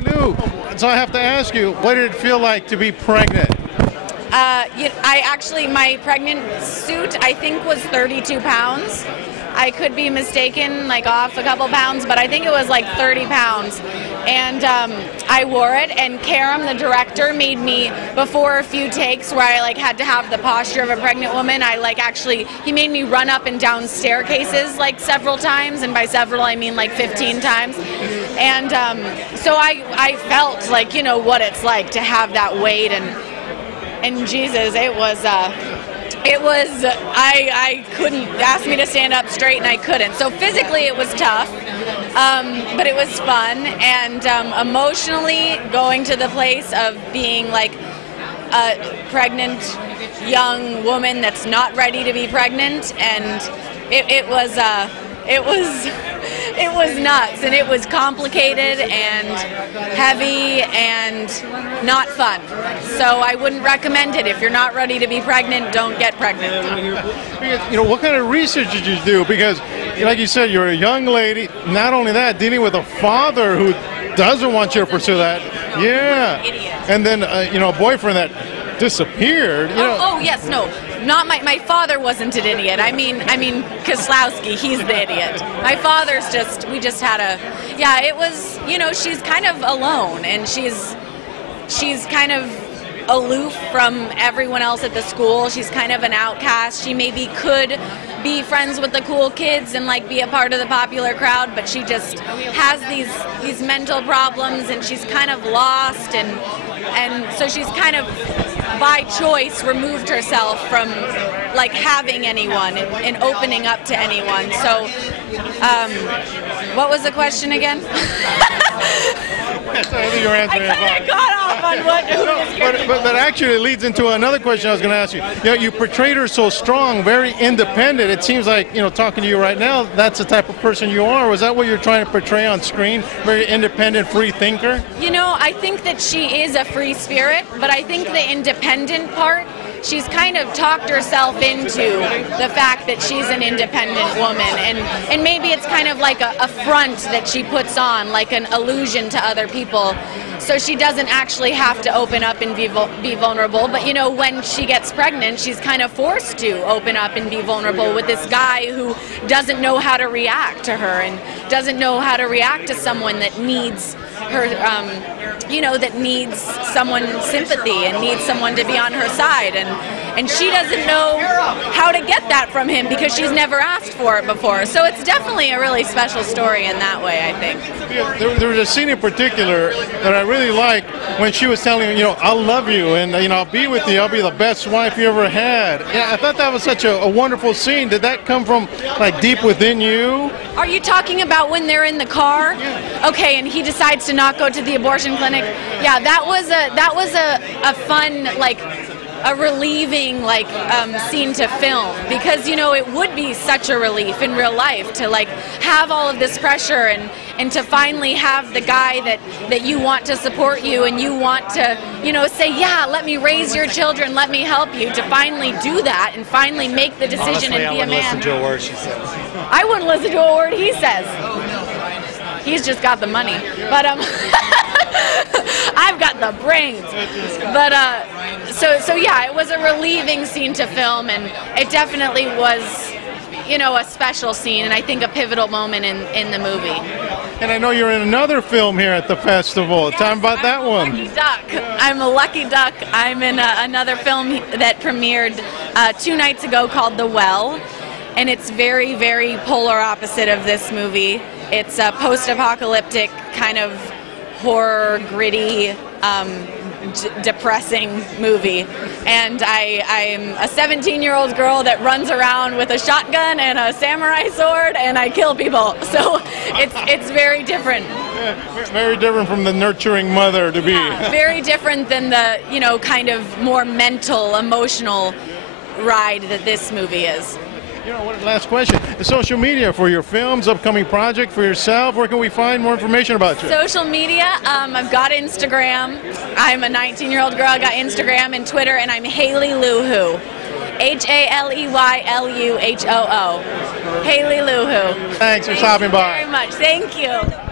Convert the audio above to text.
Lou, so I have to ask you, what did it feel like to be pregnant? My pregnant suit, I think, was 32 pounds. I could be mistaken, like off a couple pounds, but I think it was like 30 pounds. And I wore it, and Karam, the director, made me, before a few takes where I like had to have the posture of a pregnant woman, he made me run up and down staircases like several times, and by several I mean like 15 times. And so I felt like, you know, what it's like to have that weight, and Jesus, I couldn't, ask me to stand up straight and I couldn't. So physically it was tough, but it was fun, and emotionally going to the place of being like a pregnant young woman that's not ready to be pregnant, and it was nuts, and it was complicated and heavy and not fun. So I wouldn't recommend it. If you're not ready to be pregnant, don't get pregnant. You know, what kind of research did you do? Because, like you said, you're a young lady. Not only that, dealing with a father who doesn't want you to pursue that. Yeah. And then, a boyfriend that disappeared. Oh yes, no. Not my father wasn't an idiot. I mean Kieslowski, he's the idiot. My father's we just had it was, she's kind of alone, and she's kind of aloof from everyone else at the school. She's kind of an outcast. She maybe could be friends with the cool kids and like be a part of the popular crowd, but she just has these mental problems, and she's kind of lost, and so she's kind of by choice removed herself from like having anyone and opening up to anyone. So what was the question again? I think you're answering I kind of got off on but actually it leads into another question I was going to ask you. You portrayed her so strong, very independent. It seems like, talking to you right now, that's the type of person you are. Was that what you're trying to portray on screen? Very independent, free thinker? I think that she is a free spirit, but I think the independent part, she's kind of talked herself into the fact that she's an independent woman, and maybe it's kind of like a front that she puts on, like an illusion to other people, so she doesn't actually have to open up and be vulnerable. But when she gets pregnant, she's kind of forced to open up and be vulnerable with this guy who doesn't know how to react to her, and doesn't know how to react to someone that needs her, that needs someone's sympathy and needs someone to be on her side, and she doesn't know how to get that from him because she's never asked for it before. So it's definitely a really special story in that way, I think. There was a scene in particular that I really liked when she was telling him, I'll love you, and I'll be with you, I'll be the best wife you ever had. Yeah, I thought that was such a wonderful scene. Did that come from like deep within you? Are you talking about when they're in the car? Yeah. Okay, and he decides to not go to the abortion clinic. Yeah, that was a fun, like, a relieving scene to film, because it would be such a relief in real life to like have all of this pressure and to finally have the guy that you want to support you and you want to say, yeah, let me raise your children, let me help you, to finally do that and finally make the decision. Honestly, and be a man. I wouldn't listen to a word she says. I wouldn't listen to a word he says. He's just got the money, but I've got the brains. But so yeah, it was a relieving scene to film, and it definitely was, a special scene, and I think a pivotal moment in the movie. And I know you're in another film here at the festival. Yes, Tell me about that one. Lucky duck. I'm a lucky duck. I'm in another film that premiered 2 nights ago called The Well, and it's very, very polar opposite of this movie. It's a post-apocalyptic kind of horror, gritty, depressing movie, and I'm a 17-year-old girl that runs around with a shotgun and a samurai sword, and I kill people. So it's very different. Yeah, very different from the nurturing mother to be. Yeah, very different than the kind of more mental, emotional ride that this movie is. One last question. The social media for your films, upcoming project, for yourself, where can we find more information about you? Social media, I've got Instagram. I'm a 19-year-old girl. I got Instagram and Twitter, and I'm Haley Luhu. Haleyluhoo. Haley Luhu. Thanks for stopping by. Thank you very much. Thank you.